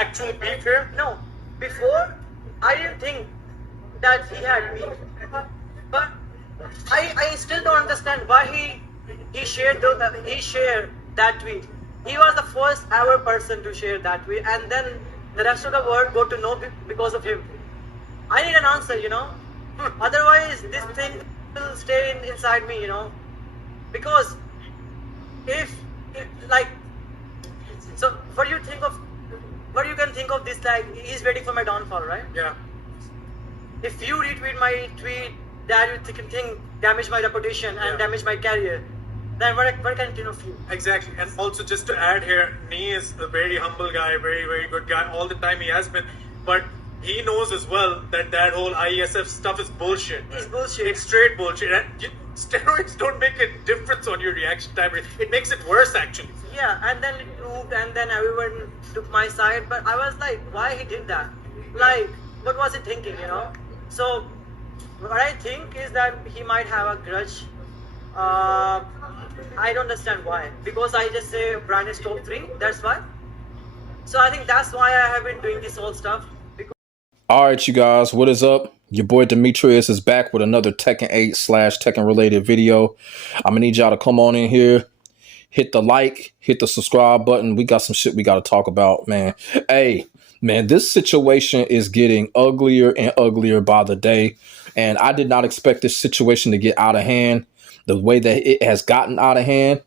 actual beef here? No, before I didn't think that he had beef, but I still don't understand why he shared that tweet. He was the first ever person to share that tweet, and then the rest of the world got to know because of him. I need an answer, Otherwise, this thing will stay inside me, Because if like, so what do you can think of this, like, he's waiting for my downfall, right? Yeah. If you retweet my tweet that you think damage my reputation and damage my career, then what can I think of you? Exactly. And also, just to add here, Nee is a very humble guy, very, very good guy. All the time he has been. But he knows as well that whole IESF stuff is bullshit. It's bullshit. It's straight bullshit. And steroids don't make a difference on your reaction time. It makes it worse, actually. Yeah, and then it proved, and then everyone took my side. But I was like, why he did that? Like, what was he thinking, So, what I think is that he might have a grudge. I don't understand why. Because I just say brand is top 3, that's why. So I think that's why I have been doing this whole stuff. All right, you guys, what is up? Your boy Demetrius is back with another Tekken 8 / Tekken related video. I'm gonna need y'all to come on in here, hit the like, hit the subscribe button. We got some shit we got to talk about, man. Hey, man, this situation is getting uglier and uglier by the day. And I did not expect this situation to get out of hand the way that it has gotten out of hand.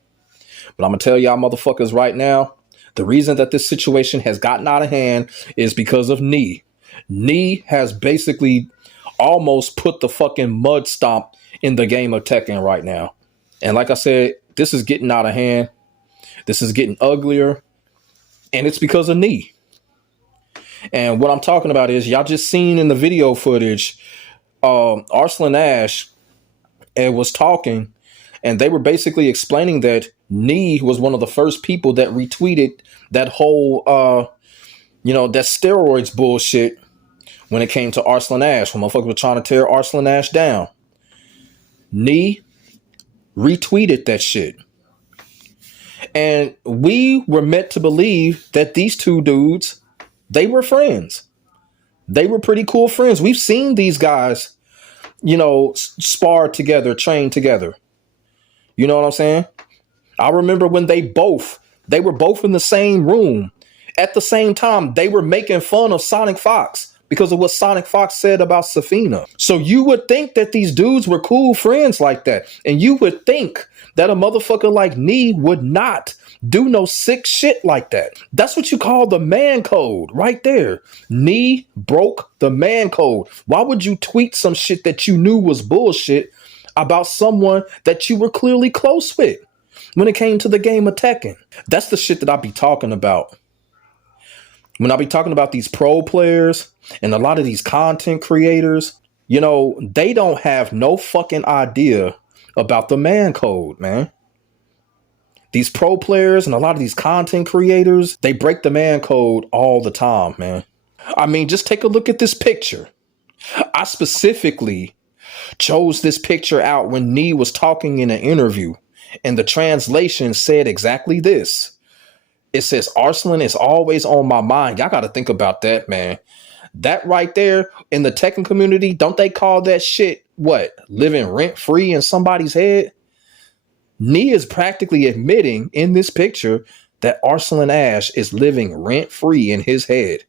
But I'm going to tell y'all motherfuckers right now, the reason that this situation has gotten out of hand is because of Nee. Nee has basically almost put the fucking mud stomp in the game of Tekken right now. And like I said, this is getting out of hand. This is getting uglier. And it's because of Nee. And what I'm talking about is, y'all just seen in the video footage, Arslan Ash was talking, and they were basically explaining that Nee was one of the first people that retweeted that whole, that steroids bullshit when it came to Arslan Ash, when motherfuckers were trying to tear Arslan Ash down. Nee retweeted that shit. And we were meant to believe that these two dudes, they were friends. They were pretty cool friends. We've seen these guys, spar together, train together. You know what I'm saying? I remember when they were both in the same room at the same time. They were making fun of Sonic Fox because of what Sonic Fox said about Safina. So you would think that these dudes were cool friends like that. And you would think that a motherfucker like Nee would not do no sick shit like that. That's what you call the man code right there. Nee broke the man code. Why would you tweet some shit that you knew was bullshit about someone that you were clearly close with when it came to the game of Tekken? That's the shit that I be talking about. When I be talking about these pro players and a lot of these content creators, they don't have no fucking idea about the man code, man. These pro players and a lot of these content creators, they break the man code all the time, man. I mean, just take a look at this picture. I specifically chose this picture out when Nee was talking in an interview, and the translation said exactly this. It says, Arslan is always on my mind. Y'all got to think about that, man. That right there in the Tekken community, don't they call that shit, what, living rent free in somebody's head? Nee is practically admitting in this picture that Arslan Ash is living rent free in his head.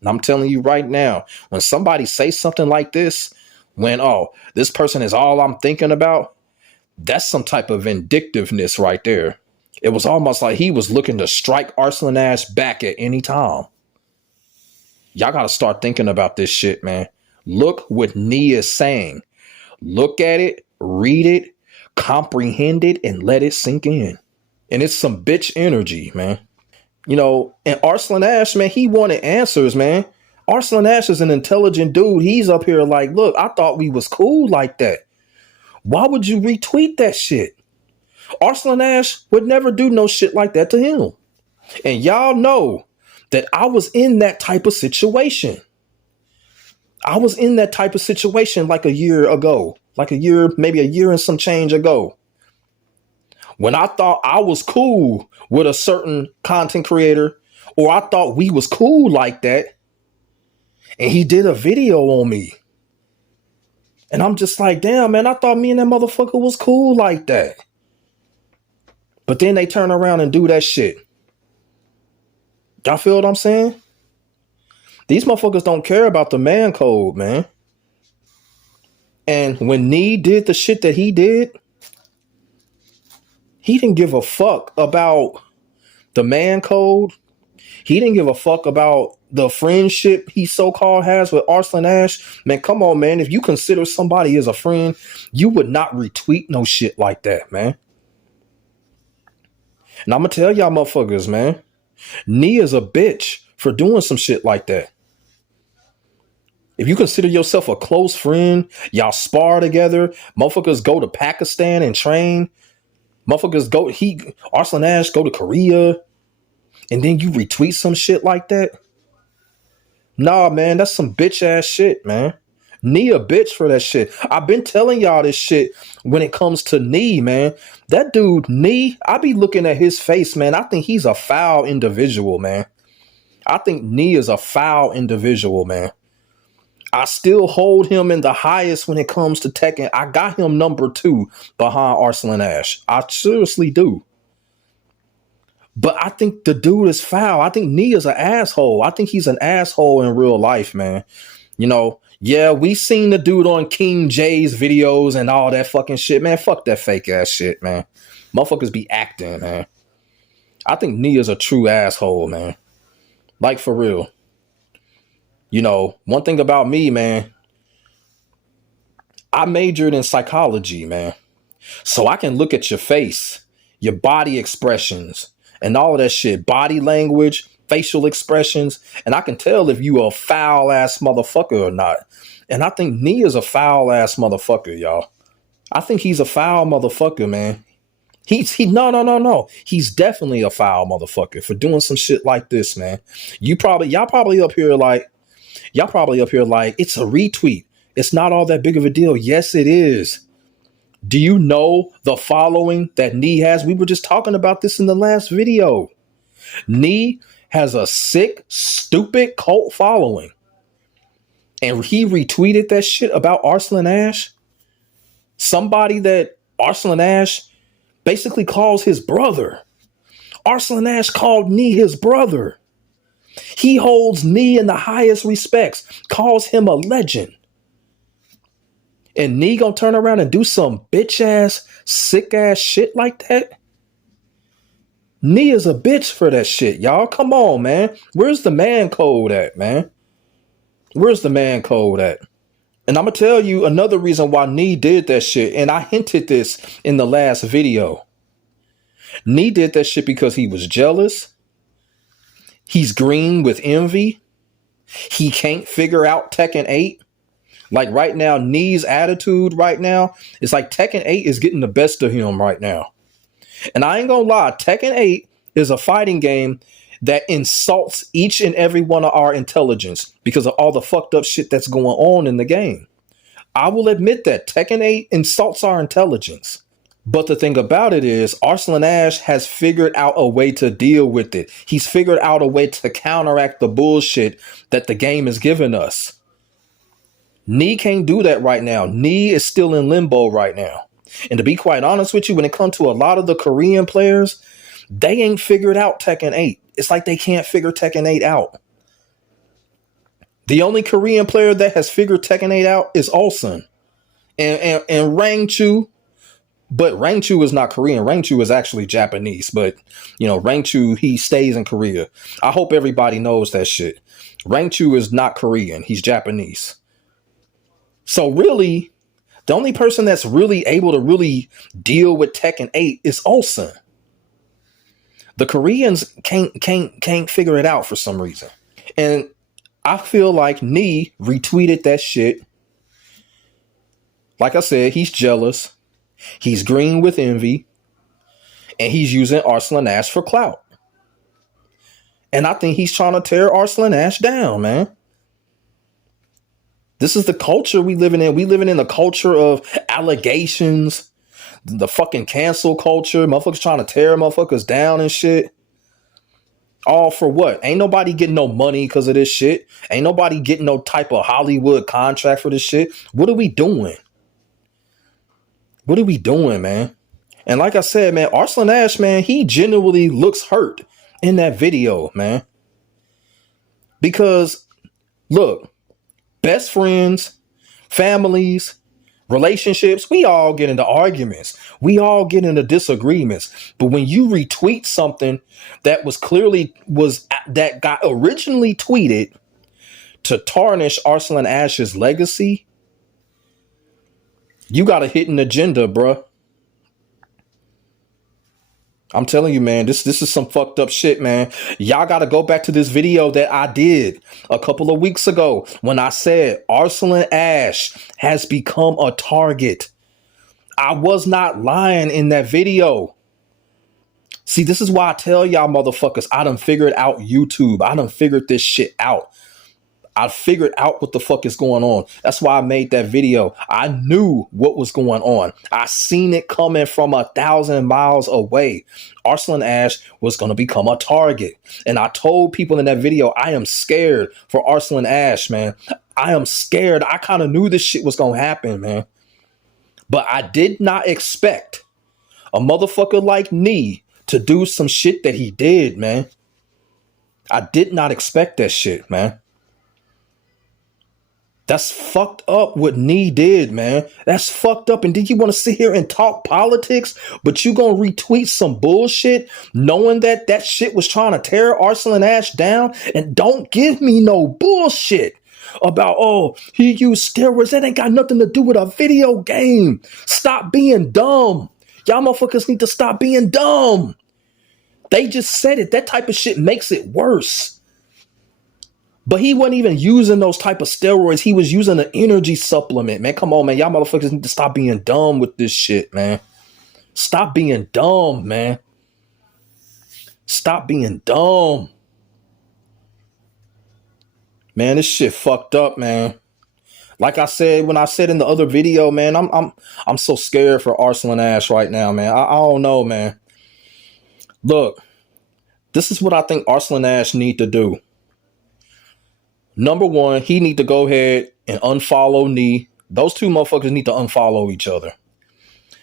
And I'm telling you right now, when somebody says something like this, when, this person is all I'm thinking about, that's some type of vindictiveness right there. It was almost like he was looking to strike Arslan Ash back at any time. Y'all got to start thinking about this shit, man. Look what Nee is saying. Look at it, read it, comprehend it, and let it sink in. And it's some bitch energy, man. And Arslan Ash, man, he wanted answers, man. Arslan Ash is an intelligent dude. He's up here like, look, I thought we was cool like that. Why would you retweet that shit? Arslan Ash would never do no shit like that to him. And y'all know that I was in that type of situation. I was in that type of situation like a year ago. Maybe a year and some change ago. When I thought I was cool with a certain content creator Or I thought we was cool like that. And he did a video on me. And I'm just like, damn, man, I thought me and that motherfucker was cool like that. But then they turn around and do that shit. Y'all feel what I'm saying? These motherfuckers don't care about the man code, man. And when Knee did the shit that he did, he didn't give a fuck about the man code. He didn't give a fuck about the friendship he so-called has with Arslan Ash. Man, come on, man. If you consider somebody as a friend, you would not retweet no shit like that, man. And I'm going to tell y'all motherfuckers, man, Knee is a bitch for doing some shit like that. If you consider yourself a close friend, y'all spar together, motherfuckers go to Pakistan and train, motherfuckers Arslan Ash go to Korea, and then you retweet some shit like that? Nah, man, that's some bitch ass shit, man. Knee a bitch for that shit. I've been telling y'all this shit when it comes to Knee, man. That dude, Knee, I be looking at his face, man. I think he's a foul individual, man. I think Knee is a foul individual, man. I still hold him in the highest when it comes to Tekken. I got him number 2 behind Arslan Ash. I seriously do. But I think the dude is foul. I think Knee is an asshole. I think he's an asshole in real life, man. You know, yeah, we seen the dude on King J's videos and all that fucking shit, man. Fuck that fake ass shit, man. Motherfuckers be acting, man. I think Knee is a true asshole, man. Like, for real. You know, one thing about me, man, I majored in psychology, man. So I can look at your face, your body expressions, and all of that shit, body language, facial expressions, and I can tell if you a foul ass motherfucker or not. And I think Knee is a foul ass motherfucker, y'all. I think he's a foul motherfucker, man. No. He's definitely a foul motherfucker for doing some shit like this, man. Y'all probably up here like, it's a retweet. It's not all that big of a deal. Yes, it is. Do you know the following that Knee has? We were just talking about this in the last video. Knee has a sick, stupid cult following. And he retweeted that shit about Arslan Ash. Somebody that Arslan Ash basically calls his brother. Arslan Ash called Knee his brother. He holds Knee in the highest respects, calls him a legend. And Knee gonna turn around and do some bitch ass, sick ass shit like that? Knee is a bitch for that shit, y'all. Come on, man. Where's the man code at, man? Where's the man code at? And I'm gonna tell you another reason why Knee did that shit, and I hinted this in the last video. Knee did that shit because he was jealous. He's green with envy. He can't figure out Tekken 8. Like right now, Knee's attitude right now, it's like Tekken 8 is getting the best of him right now. And I ain't gonna lie, Tekken 8 is a fighting game that insults each and every one of our intelligence because of all the fucked up shit that's going on in the game. I will admit that Tekken 8 insults our intelligence. But the thing about it is, Arslan Ash has figured out a way to deal with it. He's figured out a way to counteract the bullshit that the game is giving us. Knee can't do that right now. Knee is still in limbo right now. And to be quite honest with you, when it comes to a lot of the Korean players, they ain't figured out Tekken 8. It's like they can't figure Tekken 8 out. The only Korean player that has figured Tekken 8 out is Ulsan and Rangchu. But Rangchu is not Korean. Rangchu is actually Japanese. But, you know, Rangchu, he stays in Korea. I hope everybody knows that shit. Rangchu is not Korean. He's Japanese. So really, the only person that's really able to really deal with Tekken 8 is Ulsan. The Koreans can't figure it out for some reason. And I feel like Knee retweeted that shit. Like I said, he's jealous. He's green with envy. And he's using Arslan Ash for clout. And I think he's trying to tear Arslan Ash down, man. This is the culture we living in. We living in the culture of allegations, the fucking cancel culture. Motherfuckers trying to tear motherfuckers down and shit. All for what? Ain't nobody getting no money because of this shit. Ain't nobody getting no type of Hollywood contract for this shit. What are we doing? What are we doing, man? And like I said, man, Arslan Ash, man, he genuinely looks hurt in that video, man. Because, look, best friends, families, relationships, we all get into arguments. We all get into disagreements. But when you retweet something that that got originally tweeted to tarnish Arslan Ash's legacy, you got a hidden agenda, bruh. I'm telling you, man, this is some fucked up shit, man. Y'all got to go back to this video that I did a couple of weeks ago when I said Arslan Ash has become a target. I was not lying in that video. See, this is why I tell y'all motherfuckers, I done figured out YouTube. I done figured this shit out. I figured out what the fuck is going on. That's why I made that video. I knew what was going on. I seen it coming from 1,000 miles away. Arslan Ash was going to become a target. And I told people in that video, I am scared for Arslan Ash, man. I am scared. I kind of knew this shit was going to happen, man. But I did not expect a motherfucker like Knee to do some shit that he did, man. I did not expect that shit, man. That's fucked up what Knee did, man. That's fucked up. And did you want to sit here and talk politics, but you gonna retweet some bullshit knowing that that shit was trying to tear Arslan Ash down? And don't give me no bullshit about, oh, he used steroids. That ain't got nothing to do with a video game. Stop being dumb. Y'all motherfuckers need to stop being dumb. They just said it. That type of shit makes it worse. But he wasn't even using those type of steroids. He was using an energy supplement, man. Come on, man. Y'all motherfuckers need to stop being dumb with this shit, man. Stop being dumb, man. Stop being dumb. Man, this shit fucked up, man. Like I said, when I said in the other video, man, I'm so scared for Arslan Ash right now, man. I don't know, man. Look, this is what I think Arslan Ash need to do. Number one, he need to go ahead and unfollow Knee. Those two motherfuckers need to unfollow each other.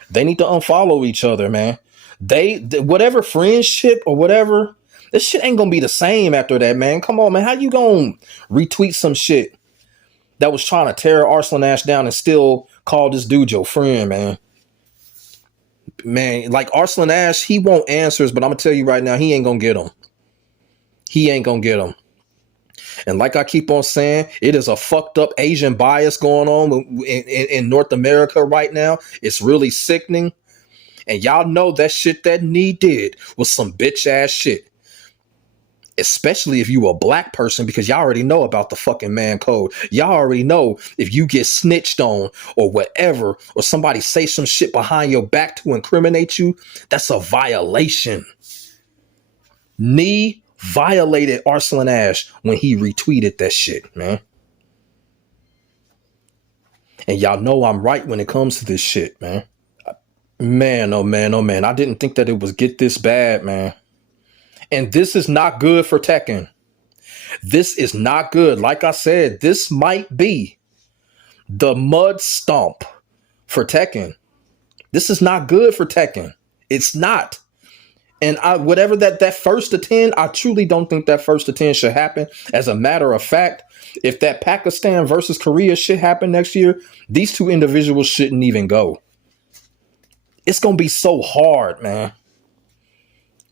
They need to unfollow each other, man. Whatever friendship or whatever, this shit ain't gonna be the same after that, man. Come on, man. How you gonna retweet some shit that was trying to tear Arslan Ash down and still call this dude your friend, man? Man, like Arslan Ash, he want answers, but I'm gonna tell you right now, he ain't gonna get them. He ain't gonna get them. And like I keep on saying, it is a fucked up Asian bias going on in North America right now. It's really sickening. And y'all know that shit that Knee did was some bitch ass shit. Especially if you a black person, because y'all already know about the fucking man code. Y'all already know if you get snitched on or whatever, or somebody say some shit behind your back to incriminate you, that's a violation. Knee violated Arslan Ash when he retweeted that shit, man. And y'all know I'm right when it comes to this shit, man. Man, oh man, oh man. I didn't think that it was get this bad, man. And this is not good for Tekken. This is not good. Like I said, this might be the mud stomp for Tekken. This is not good for Tekken. It's not. And whatever that first to 10, I truly don't think that first to 10 should happen. As a matter of fact, if that Pakistan versus Korea shit happen next year, these two individuals shouldn't even go. It's going to be so hard, man.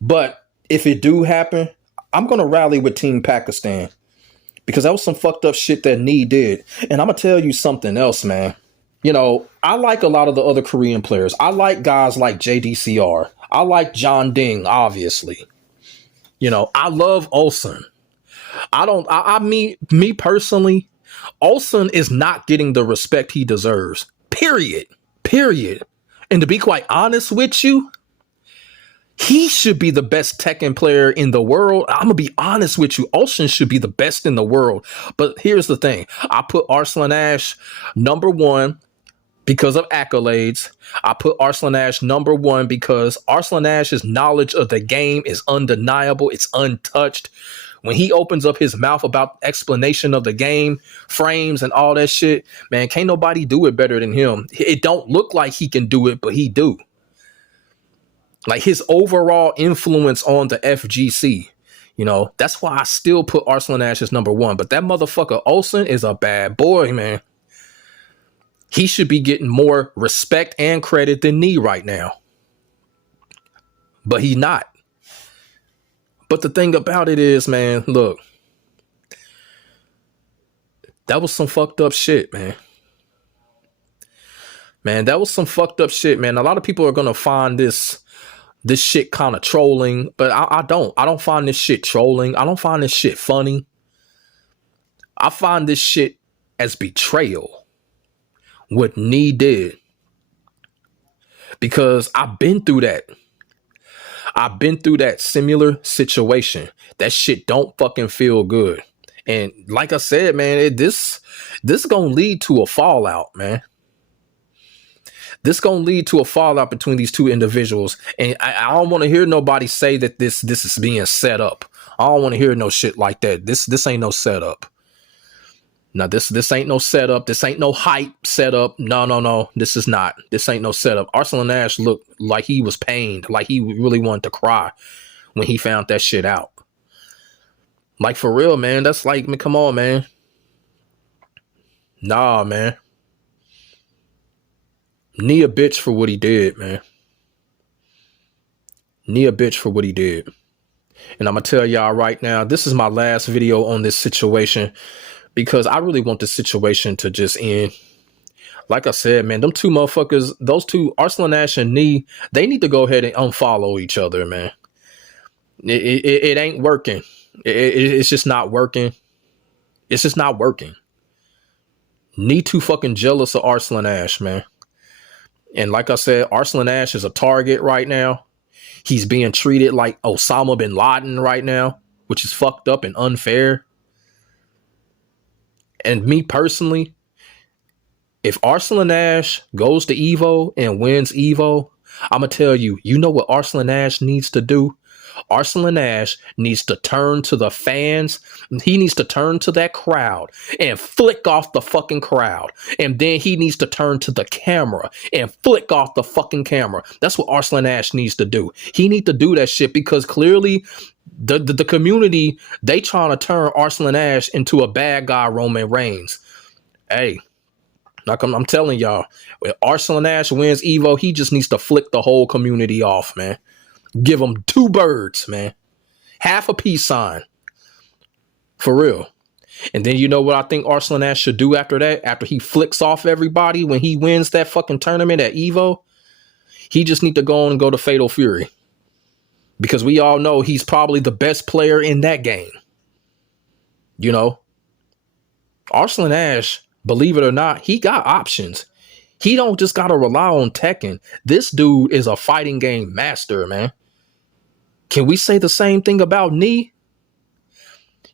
But if it do happen, I'm going to rally with Team Pakistan. Because that was some fucked up shit that Knee did. And I'm going to tell you something else, man. You know, I like a lot of the other Korean players. I like guys like JDCR. I like John Ding, obviously. You know, I love Olsen. Me personally, Olsen is not getting the respect he deserves. Period. And to be quite honest with you, he should be the best Tekken player in the world. I'm going to be honest with you. Olsen should be the best in the world. But here's the thing. I put Arslan Ash number one because of accolades. I put Arslan Ash number one because Arslan Ash's knowledge of the game is undeniable. It's untouched. When he opens up his mouth about explanation of the game, frames and all that shit, man, can't nobody do it better than him. It don't look like he can do it, but he do. Like his overall influence on the FGC, you know, that's why I still put Arslan Ash as number one. But that motherfucker Olsen is a bad boy, man. He should be getting more respect and credit than Knee right now. But he not. But the thing about it is, man, look, that was some fucked up shit, man. Man, that was some fucked up shit, man. A lot of people are going to find this shit kind of trolling, but I don't. I don't find this shit trolling. I don't find this shit funny. I find this shit as betrayal. What Knee did. Because I've been through that. I've been through that similar situation. That shit don't fucking feel good. And like I said, man, this gonna lead to a fallout, man. This gonna lead to a fallout between these two individuals. And I don't want to hear nobody say that this is being set up. I don't want to hear no shit like that. This ain't no setup. Now, this ain't no setup. This ain't no hype setup. No. This is not. This ain't no setup. Arslan Ash looked like he was pained, like he really wanted to cry when he found that shit out. Like, for real, man. That's like, man, come on, man. Nah, man. Knee a bitch for what he did, man. Knee a bitch for what he did. And I'm going to tell y'all right now, this is my last video on this situation. Because I really want the situation to just end. Like I said, man, them two motherfuckers, those two, Arslan Ash and Knee, they need to go ahead and unfollow each other, man. It ain't working. It's just not working. It's just not working. Knee too fucking jealous of Arslan Ash, man. And like I said, Arslan Ash is a target right now. He's being treated like Osama bin Laden right now, which is fucked up and unfair. And me personally, if Arslan Ash goes to Evo and wins Evo, I'm going to tell you, you know what Arslan Ash needs to do? Arslan Ash needs to turn to the fans. He needs to turn to that crowd and flick off the fucking crowd. And then he needs to turn to the camera and flick off the fucking camera. That's what Arslan Ash needs to do. He needs to do that shit because clearly the community, they trying to turn Arslan Ash into a bad guy Roman Reigns. Hey, like I'm telling y'all, when Arslan Ash wins Evo, he just needs to flick the whole community off, man. Give them two birds, man. Half a peace sign. For real. And then you know what I think Arslan Ash should do after that? After he flicks off everybody when he wins that fucking tournament at Evo? He just need to go on and go to Fatal Fury. Because we all know he's probably the best player in that game. You know? Arslan Ash, believe it or not, he got options. He don't just gotta rely on Tekken. This dude is a fighting game master, man. Can we say the same thing about Knee?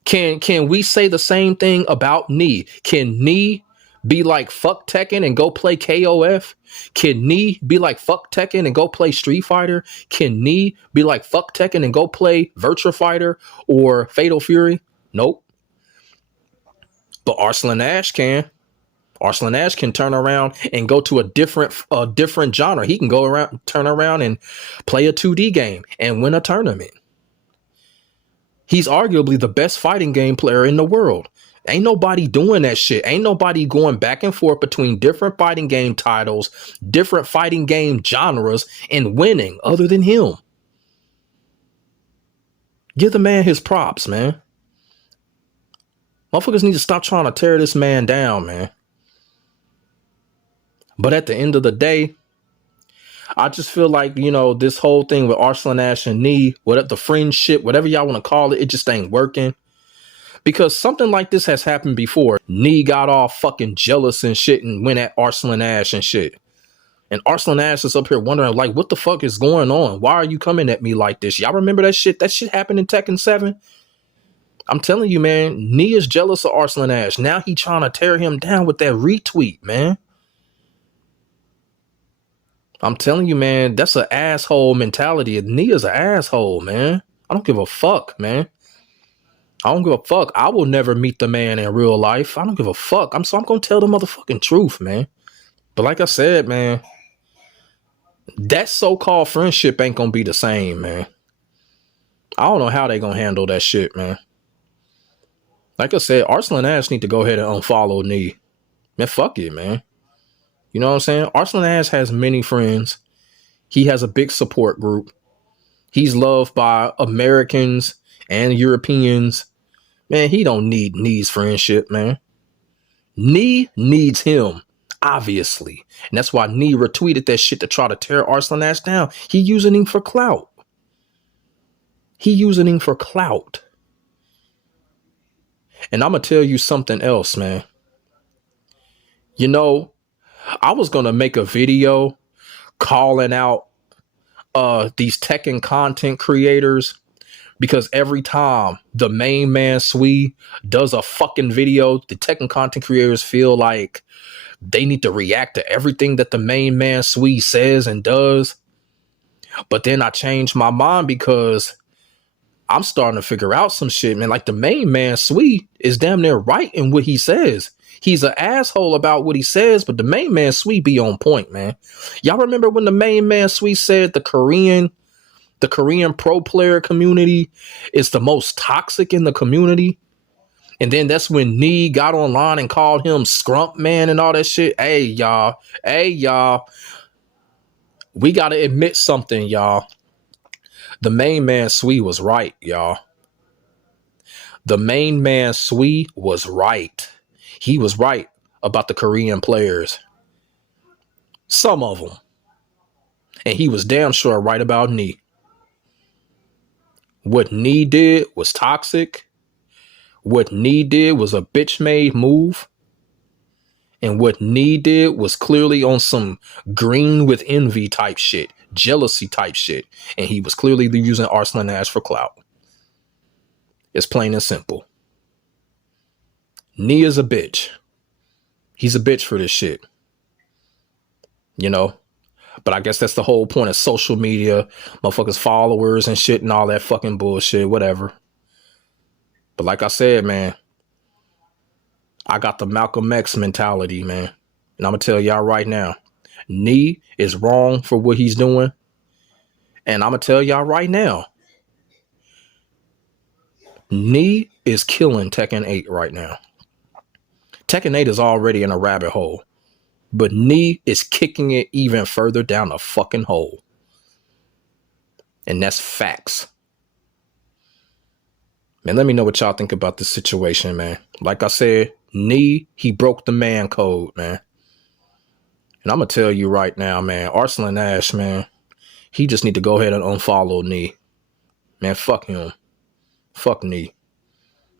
Can we say the same thing about Knee? Can Knee be like fuck Tekken and go play KOF? Can Knee be like fuck Tekken and go play Street Fighter? Can Knee be like fuck Tekken and go play Virtua Fighter or Fatal Fury? Nope. But Arslan Ash can. Arslan Ash can turn around and go to a different genre. He can turn around and play a 2D game and win a tournament. He's arguably the best fighting game player in the world. Ain't nobody doing that shit. Ain't nobody going back and forth between different fighting game titles, different fighting game genres, and winning other than him. Give the man his props, man. Motherfuckers need to stop trying to tear this man down, man. But at the end of the day, I just feel like, you know, this whole thing with Arslan Ash and Knee, whatever the friendship, whatever y'all want to call it, it just ain't working. Because something like this has happened before. Knee got all fucking jealous and shit and went at Arslan Ash and shit. And Arslan Ash is up here wondering, like, what the fuck is going on? Why are you coming at me like this? Y'all remember that shit? That shit happened in Tekken 7? I'm telling you, man, Knee is jealous of Arslan Ash. Now he trying to tear him down with that retweet, man. I'm telling you, man, that's an asshole mentality. Nia's an asshole, man. I don't give a fuck, man. I don't give a fuck. I will never meet the man in real life. I don't give a fuck. I'm gonna tell the motherfucking truth, man. But like I said, man, that so-called friendship ain't gonna be the same, man. I don't know how they gonna handle that shit, man. Like I said, Arslan Ash need to go ahead and unfollow Knee. Man, fuck it, man. You know what I'm saying? Arslan Ash has many friends. He has a big support group. He's loved by Americans and Europeans. Man, he don't need Knee's friendship, man. Knee needs him, obviously. And that's why Knee retweeted that shit to try to tear Arslan Ash down. He using him for clout. He using him for clout. And I'm going to tell you something else, man. You know, I was going to make a video calling out these Tekken content creators because every time the main man Swee does a fucking video, the Tekken content creators feel like they need to react to everything that the main man Swee says and does. But then I changed my mind because I'm starting to figure out some shit, man. Like the main man Swee is damn near right in what he says. He's an asshole about what he says, but the main man Swee be on point, man. Y'all remember when the main man Swee said the Korean pro player community is the most toxic in the community? And then that's when Knee got online and called him Scrump Man and all that shit. Hey, y'all. We got to admit something, y'all. The main man Swee was right, y'all. The main man Swee was right. He was right about the Korean players. Some of them. And he was damn sure right about Knee. What Knee did was toxic. What Knee did was a bitch-made move. And what Knee did was clearly on some green with envy type shit. Jealousy type shit. And he was clearly using Arslan Ash for clout. It's plain and simple. Knee is a bitch. He's a bitch for this shit. You know? But I guess that's the whole point of social media. Motherfuckers followers and shit and all that fucking bullshit. Whatever. But like I said, man. I got the Malcolm X mentality, man. And I'm going to tell y'all right now. Knee is wrong for what he's doing. And I'm going to tell y'all right now. Knee is killing Tekken 8 right now. Tekken 8 is already in a rabbit hole. But Knee is kicking it even further down the fucking hole. And that's facts. Man, let me know what y'all think about this situation, man. Like I said, Knee, he broke the man code, man. And I'm going to tell you right now, man, Arslan Ash, man, he just need to go ahead and unfollow Knee. Man, fuck him. Fuck Knee.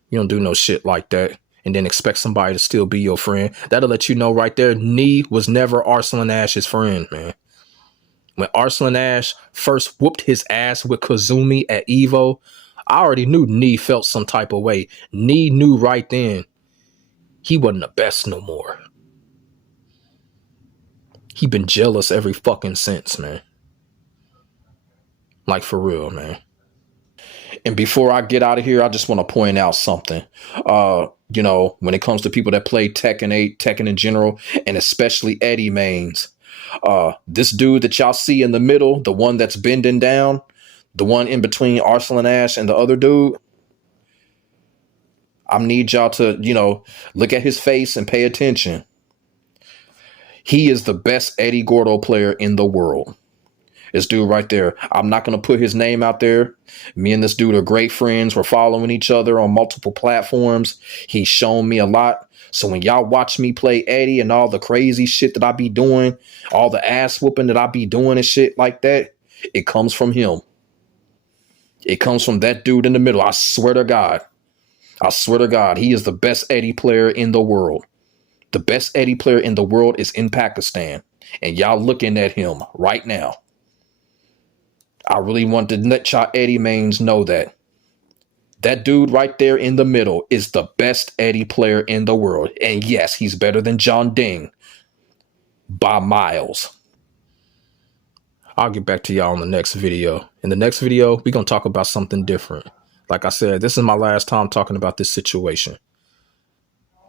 You don't do no shit like that and then expect somebody to still be your friend. That'll let you know right there, Knee was never Arslan Ash's friend, man. When Arslan Ash first whooped his ass with Kazumi at Evo, I already knew Knee felt some type of way. Knee knew right then he wasn't the best no more. He been jealous every fucking since, man. Like for real, man. And before I get out of here, I just want to point out something. You know, when it comes to people that play Tekken 8, Tekken in general, and especially Eddie mains. This dude that y'all see in the middle, the one that's bending down, the one in between Arslan Ash and the other dude. I need y'all to, you know, look at his face and pay attention. He is the best Eddie Gordo player in the world. This dude right there. I'm not going to put his name out there. Me and this dude are great friends. We're following each other on multiple platforms. He's shown me a lot. So when y'all watch me play Eddie and all the crazy shit that I be doing, all the ass whooping that I be doing and shit like that, it comes from him. It comes from that dude in the middle. I swear to God. I swear to God, he is the best Eddie player in the world. The best Eddie player in the world is in Pakistan. And y'all looking at him right now. I really want to let y'all Eddie mains know that. That dude right there in the middle is the best Eddie player in the world. And yes, he's better than John Ding. By miles. I'll get back to y'all in the next video. In the next video, we're going to talk about something different. Like I said, this is my last time talking about this situation.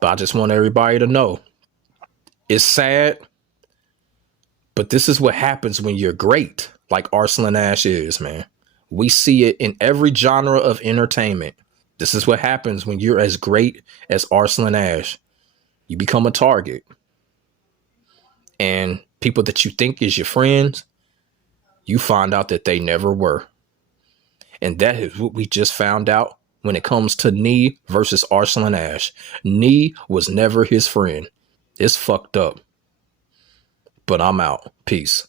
But I just want everybody to know it's sad, but this is what happens when you're great, like Arslan Ash is, man. We see it in every genre of entertainment. This is what happens when you're as great as Arslan Ash. You become a target. And people that you think is your friends, you find out that they never were. And that is what we just found out when it comes to Knee versus Arslan Ash. Knee was never his friend. It's fucked up. But I'm out. Peace.